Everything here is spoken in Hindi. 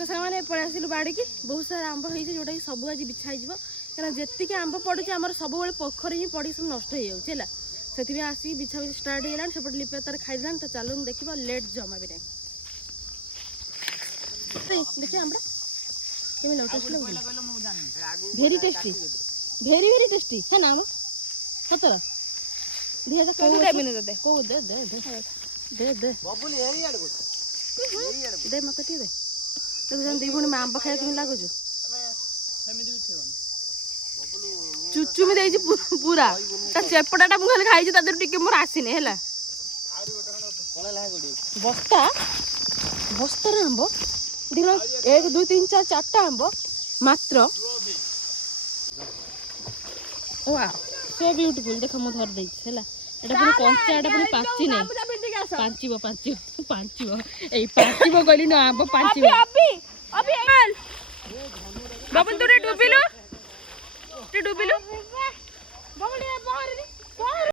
तो सामाने पळै आसिलु बाड़ी की बहुत सारा आंब होइছে जोटा कि सब आज बिछाई जीवो कारण जेतिके आंब पड़ुଛି ଆମର ସବୁବେଳେ पोखरी ही पड़ी सब नष्ट हो जाଉଛି ହେଲା ସେଥିପାଇଁ ଆସିକି बिछा बिछा स्टार्ट ହେଇଗଲାଣି ସେପଟେ ଲିପା ତାର ଖାଇଦେଲାଣି ତ ଚାଲୁନ ଦେଖିବା लेट जमा भी नहीं देखिए आंबड़ा केमी लाउ टेस्ट लागु भेरी टेस्टी भेरी टेस्टी है ना हम सतर दिया जा को दे बिनु दे को दे दे दे दे दे बबुल एरी आड़ दे मते टी दे देखो जन दी भुणी में आंब खाए केमी लागु जो सेमिति भी थेवन चुचु में देई पूरा ता चेपटाटा मु खाली खाई ता टिके मोर आसीने हैला बस्ता बस्तर आंब देख 1 2 3 4 4टा आंब मात्र वाह सो ब्यूटीफुल देखो मु धर देई हैला एटा पुरो कंचा एटा पुरो पाची नै पांचीबो एई पांचीबो कहली न आंब पांचीबो अभी बाबू तू डुबिलु